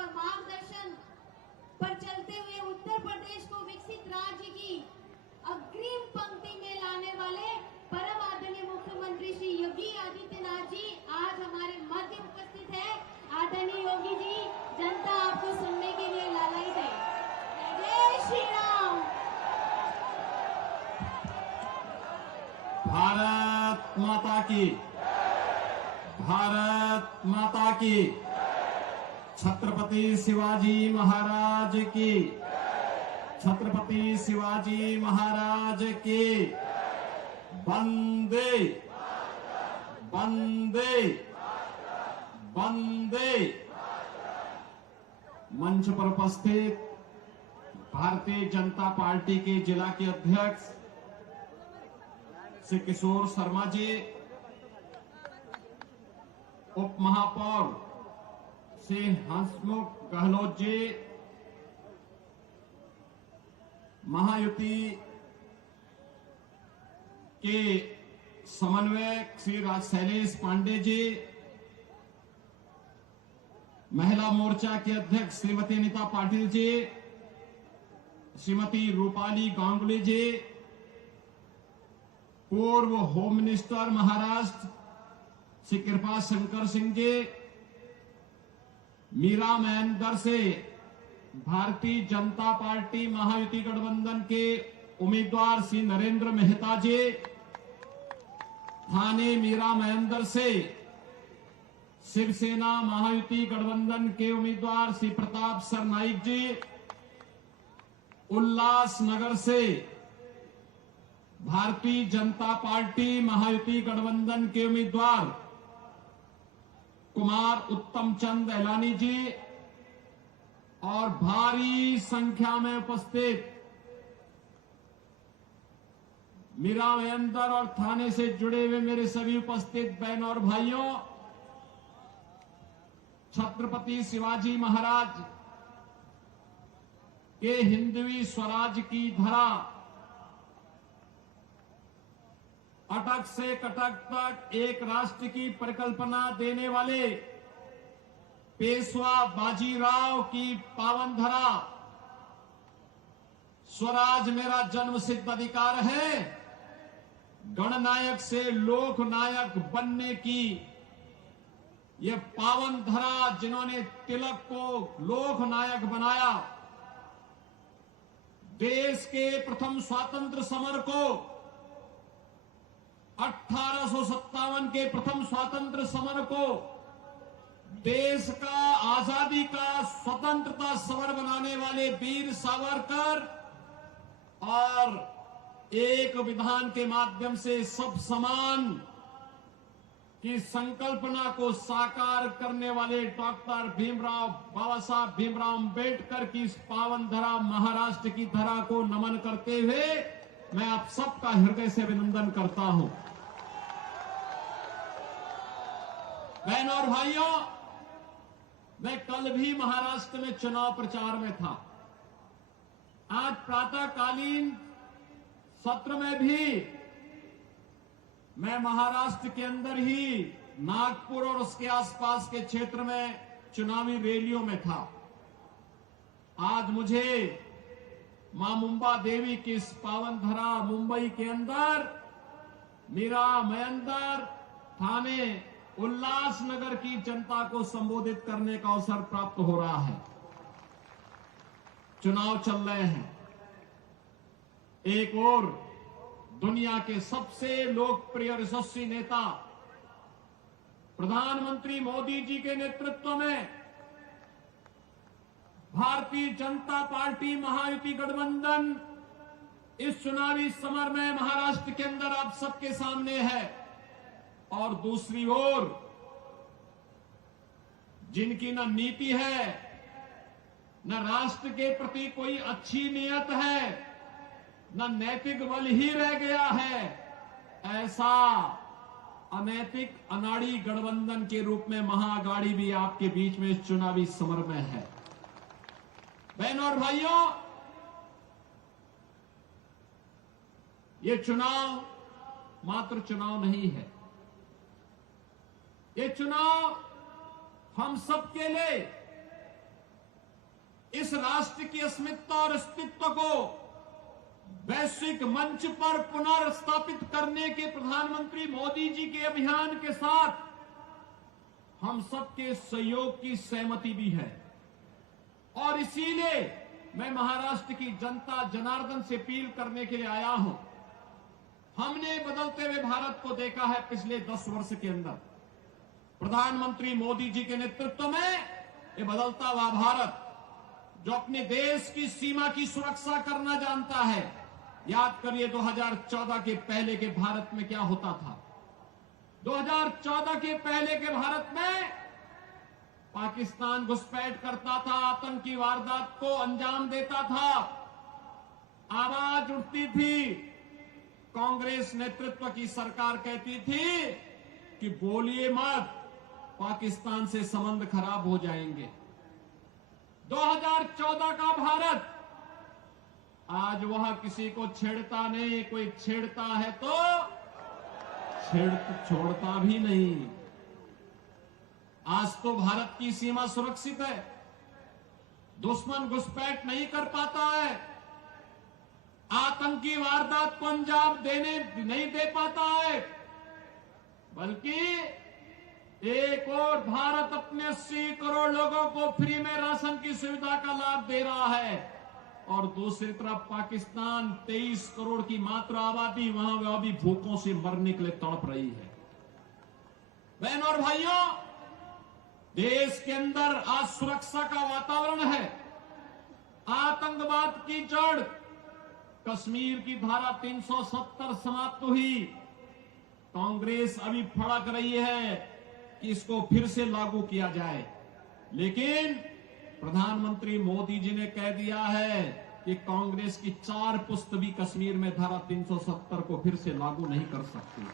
और मार्गदर्शन पर चलते हुए उत्तर प्रदेश को विकसित राज्य की अग्रिम पंक्ति में लाने वाले परम आदरणीय मुख्यमंत्री श्री योगी आदित्यनाथ जी आज हमारे मध्य उपस्थित है। आदरणीय योगी जी, जनता आपको सुनने के लिए लालायित है। जय श्री राम। भारत माता की, भारत माता की, छत्रपति शिवाजी महाराज की, छत्रपति शिवाजी महाराज की। वंदे वंदे वंदे। मंच पर उपस्थित भारतीय जनता पार्टी के जिला के अध्यक्ष श्री किशोर शर्मा जी, उप महापौर श्री हंसमुख गहलोत जी, महायुति के समन्वयक श्री शैलेश पांडे जी, महिला मोर्चा के अध्यक्ष श्रीमती नीता पाटिल जी, श्रीमती रूपाली गांगुली जी, पूर्व होम मिनिस्टर महाराष्ट्र श्री कृपा शंकर सिंह जी, मीरा महेंद्र से भारतीय जनता पार्टी महायुति गठबंधन के उम्मीदवार श्री नरेंद्र मेहता जी, थाने मीरा महेंद्र से शिवसेना महायुति गठबंधन के उम्मीदवार श्री प्रताप सरनाइक जी, उल्लासनगर से भारतीय जनता पार्टी महायुति गठबंधन के उम्मीदवार कुमार उत्तम चंद एलानी जी और भारी संख्या में उपस्थित मीरा महेंद्र और थाने से जुड़े हुए मेरे सभी उपस्थित बहन और भाइयों, छत्रपति शिवाजी महाराज के हिंदवी स्वराज की धरा अटक से कटक तक एक राष्ट्र की परिकल्पना देने वाले पेशवा बाजीराव की पावन धरा स्वराज मेरा जन्मसिद्ध अधिकार है, गणनायक से लोकनायक बनने की ये पावन धरा जिन्होंने तिलक को लोकनायक बनाया, देश के प्रथम स्वातंत्र समर को 1857 के प्रथम स्वातंत्र समर को देश का आजादी का स्वतंत्रता समर बनाने वाले वीर सावरकर और एक विधान के माध्यम से सब समान की संकल्पना को साकार करने वाले डॉक्टर भीमराव बाबा साहब भीमराव अंबेडकर की इस पावन धरा महाराष्ट्र की धरा को नमन करते हुए मैं आप सबका हृदय से अभिनंदन करता हूं। बहन और भाइयों, मैं कल भी महाराष्ट्र में चुनाव प्रचार में था। आज प्रातःकालीन सत्र में भी मैं महाराष्ट्र के अंदर ही नागपुर और उसके आसपास के क्षेत्र में चुनावी रैलियों में था। आज मुझे मां मुंबा देवी की इस पावन धरा मुंबई के अंदर मीरा महेंद्र थाने उल्लासनगर की जनता को संबोधित करने का अवसर प्राप्त हो रहा है। चुनाव चल रहे हैं। एक और दुनिया के सबसे लोकप्रिय और यशस्वी नेता प्रधानमंत्री मोदी जी के नेतृत्व में भारतीय जनता पार्टी महायुति गठबंधन इस चुनावी समर में महाराष्ट्र के अंदर आप सबके सामने है। और दूसरी ओर जिनकी न नीति है न राष्ट्र के प्रति कोई अच्छी नियत है न नैतिक बल ही रह गया है, ऐसा अनैतिक अनाड़ी गठबंधन के रूप में महाअघाड़ी भी आपके बीच में इस चुनावी समर में है। बहनों और भाइयों, ये चुनाव मात्र चुनाव नहीं है, ये चुनाव हम सबके लिए इस राष्ट्र की अस्मिता और अस्तित्व को वैश्विक मंच पर पुनर्स्थापित करने के प्रधानमंत्री मोदी जी के अभियान के साथ हम सबके सहयोग की सहमति भी है। और इसीलिए मैं महाराष्ट्र की जनता जनार्दन से अपील करने के लिए आया हूं। हमने बदलते हुए भारत को देखा है पिछले 10 वर्ष के अंदर। प्रधानमंत्री मोदी जी के नेतृत्व में ये बदलता हुआ भारत जो अपने देश की सीमा की सुरक्षा करना जानता है। याद करिए 2014 के पहले के भारत में क्या होता था। 2014 के पहले के भारत में पाकिस्तान घुसपैठ करता था, आतंकी वारदात को अंजाम देता था, आवाज उठती थी। कांग्रेस नेतृत्व की सरकार कहती थी कि बोलिए मत, पाकिस्तान से संबंध खराब हो जाएंगे। 2014 का भारत आज वह किसी को छेड़ता नहीं, कोई छेड़ता है तो छोड़ता भी नहीं। आज तो भारत की सीमा सुरक्षित है, दुश्मन घुसपैठ नहीं कर पाता है, आतंकी वारदात को अंजाम नहीं दे पाता है, बल्कि एक और भारत अपने 80 करोड़ लोगों को फ्री में राशन की सुविधा का लाभ दे रहा है और दूसरी तरफ पाकिस्तान 23 करोड़ की मात्र आबादी वहां वह भी भूखों से मरने के लिए तड़प रही है। बहनों और भाइयों, देश के अंदर आज सुरक्षा का वातावरण है। आतंकवाद की जड़ कश्मीर की धारा 370 समाप्त हुई। कांग्रेस अभी फड़क रही है कि इसको फिर से लागू किया जाए, लेकिन प्रधानमंत्री मोदी जी ने कह दिया है कि कांग्रेस की 4 पुस्त भी कश्मीर में धारा 370 को फिर से लागू नहीं कर सकती।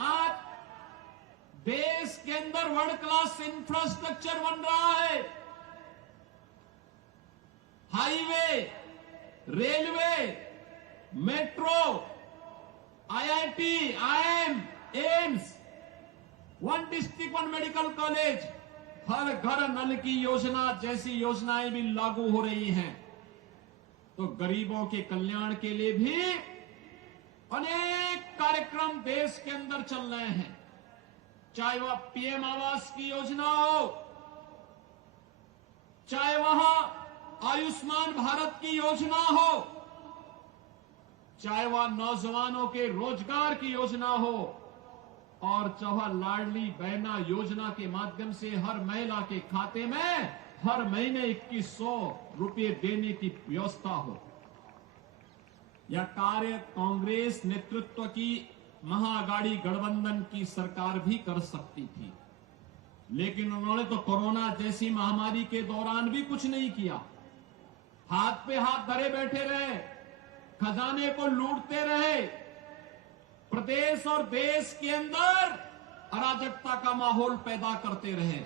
आज देश के अंदर वर्ल्ड क्लास इंफ्रास्ट्रक्चर बन रहा है। Highway, railway, metro, IIT, IIM, AIIMS, 1 district 1 medical college, हर घर नल की योजना जैसी योजनाएं भी लागू हो रही हैं। तो गरीबों के कल्याण के लिए भी अनेक कार्यक्रम देश के अंदर चल रहे हैं। चाहे वह पीएम आवास की योजना हो, चाहे वह आयुष्मान भारत की योजना हो, चाहे वह नौजवानों के रोजगार की योजना हो, और चाहे लाडली बहना योजना के माध्यम से हर महिला के खाते में हर महीने 2100 रुपये देने की व्यवस्था हो। यह कार्य कांग्रेस नेतृत्व की महाअघाड़ी गठबंधन की सरकार भी कर सकती थी, लेकिन उन्होंने तो कोरोना जैसी महामारी के दौरान भी कुछ नहीं किया। हाथ पे हाथ धरे बैठे रहे, खजाने को लूटते रहे, प्रदेश और देश के अंदर अराजकता का माहौल पैदा करते रहे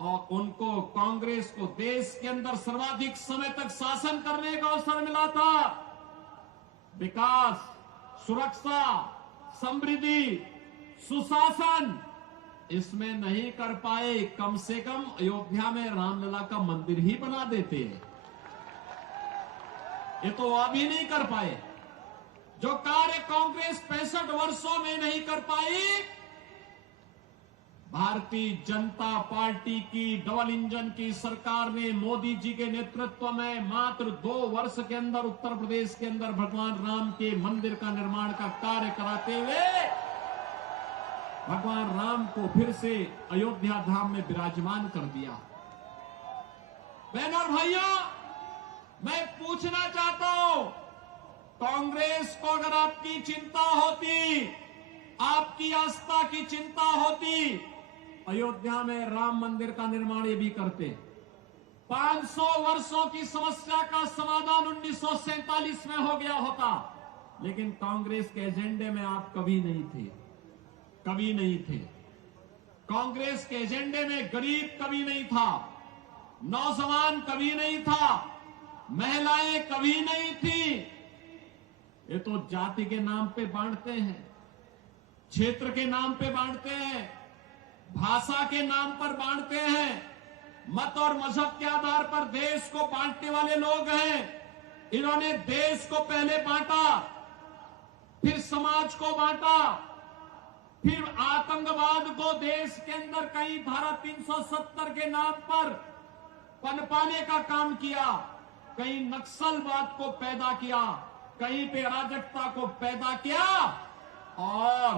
और उनको, कांग्रेस को देश के अंदर सर्वाधिक समय तक शासन करने का अवसर मिला था। विकास, सुरक्षा, समृद्धि, सुशासन इसमें नहीं कर पाए। कम से कम अयोध्या में रामलला का मंदिर ही बना देते हैं, ये तो अभी नहीं कर पाए। जो कार्य कांग्रेस 65 वर्षों में नहीं कर पाई, भारतीय जनता पार्टी की डबल इंजन की सरकार ने मोदी जी के नेतृत्व में मात्र 2 वर्ष के अंदर उत्तर प्रदेश के अंदर भगवान राम के मंदिर का निर्माण का कार्य कराते हुए भगवान राम को फिर से अयोध्या धाम में विराजमान कर दिया। बहनों और भाइयों, मैं पूछना चाहता हूं, कांग्रेस को अगर आपकी चिंता होती, आपकी आस्था की चिंता होती, अयोध्या में राम मंदिर का निर्माण ये भी करते। 500 वर्षों की समस्या का समाधान 1947 में हो गया होता, लेकिन कांग्रेस के एजेंडे में आप कभी नहीं थे, कभी नहीं थे। कांग्रेस के एजेंडे में गरीब कभी नहीं था, नौजवान कभी नहीं था, महिलाएं कभी नहीं थी। ये तो जाति के नाम पे बांटते हैं, क्षेत्र के नाम पे बांटते हैं, भाषा के नाम पर बांटते हैं, मत और मजहब के आधार पर देश को बांटने वाले लोग हैं। इन्होंने देश को पहले बांटा, फिर समाज को बांटा, फिर आतंकवाद को देश के अंदर कहीं धारा 370 के नाम पर पनपाने का काम किया, कहीं नक्सलवाद को पैदा किया, कहीं पे अराजकता को पैदा किया, और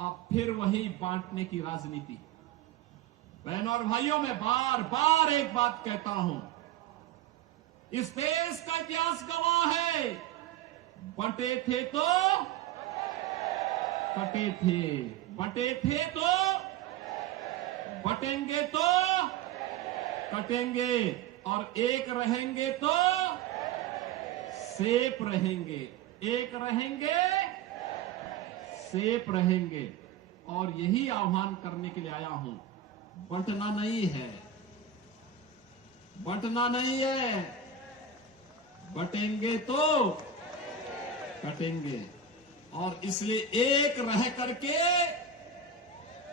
अब फिर वही बांटने की राजनीति। बहनों और भाइयों, मैं बार बार एक बात कहता हूं, इस देश का इतिहास गवाह है, बंटे थे तो कटे थे, बंटे थे तो बटेंगे तो कटेंगे, और एक रहेंगे तो सेफ रहेंगे, एक रहेंगे सेफ रहेंगे। और यही आह्वान करने के लिए आया हूं, बंटना नहीं है, बंटना नहीं है, बटेंगे तो कटेंगे। और इसलिए एक रह करके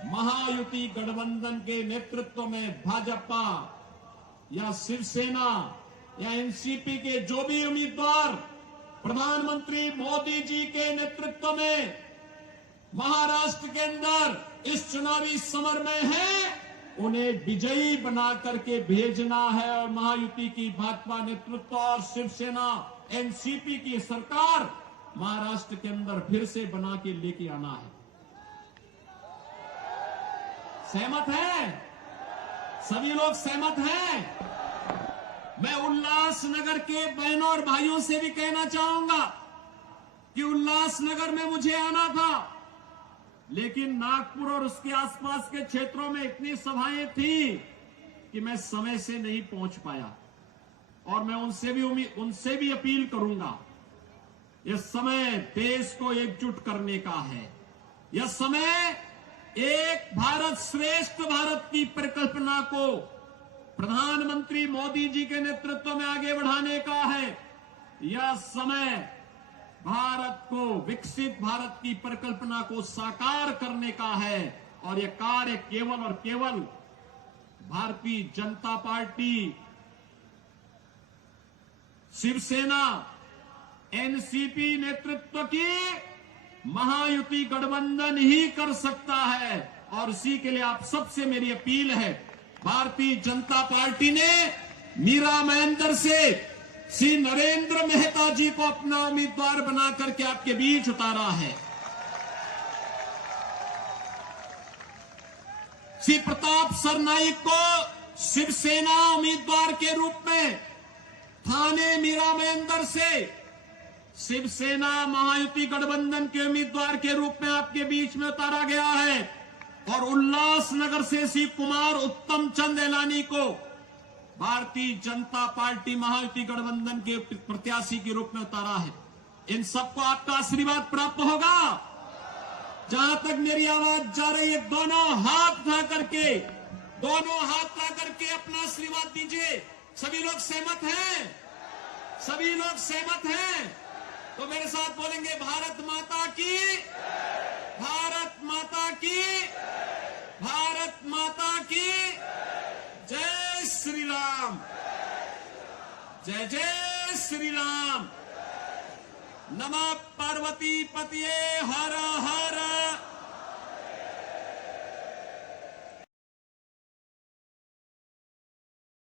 महायुति गठबंधन के नेतृत्व में भाजपा या शिवसेना या एनसीपी के जो भी उम्मीदवार प्रधानमंत्री मोदी जी के नेतृत्व में महाराष्ट्र के अंदर इस चुनावी समर में हैं, उन्हें विजयी बना करके भेजना है। और महायुति की भाजपा नेतृत्व और शिवसेना एनसीपी की सरकार महाराष्ट्र के अंदर फिर से बना के लेके आना है। सहमत हैं? सभी लोग सहमत हैं? मैं उल्लासनगर के बहनों और भाइयों से भी कहना चाहूंगा कि उल्लासनगर में मुझे आना था, लेकिन नागपुर और उसके आसपास के क्षेत्रों में इतनी सभाएं थी कि मैं समय से नहीं पहुंच पाया। और मैं उनसे भी अपील करूंगा, यह समय देश को एकजुट करने का है। यह समय एक भारत श्रेष्ठ भारत की परिकल्पना को प्रधानमंत्री मोदी जी के नेतृत्व में आगे बढ़ाने का है। यह समय भारत को विकसित भारत की परिकल्पना को साकार करने का है। और यह कार्य केवल और केवल भारतीय जनता पार्टी, शिवसेना, एनसीपी नेतृत्व की महायुति गठबंधन ही कर सकता है। और इसी के लिए आप सबसे मेरी अपील है, भारतीय जनता पार्टी ने मीरा महेंद्र से श्री नरेंद्र मेहता जी को अपना उम्मीदवार बना करके आपके बीच उतारा है। श्री प्रताप सरनाईक को शिवसेना उम्मीदवार के रूप में थाने मीरा महेंद्र से शिवसेना महायुति गठबंधन के उम्मीदवार के रूप में आपके बीच में उतारा गया है। और उल्लासनगर से श्री कुमार उत्तम चंद एलानी को भारतीय जनता पार्टी महायुति गठबंधन के प्रत्याशी के रूप में उतारा है। इन सबको आपका आशीर्वाद प्राप्त होगा। जहां तक मेरी आवाज जा रही है, दोनों हाथ उठा करके अपना आशीर्वाद दीजिए। सभी लोग सहमत हैं? सभी लोग सहमत हैं? तो मेरे साथ बोलेंगे, भारत माता की, भारत माता की, भारत माता की जय श्री राम, जय जय श्री राम। नमः पार्वती पतिये हर हर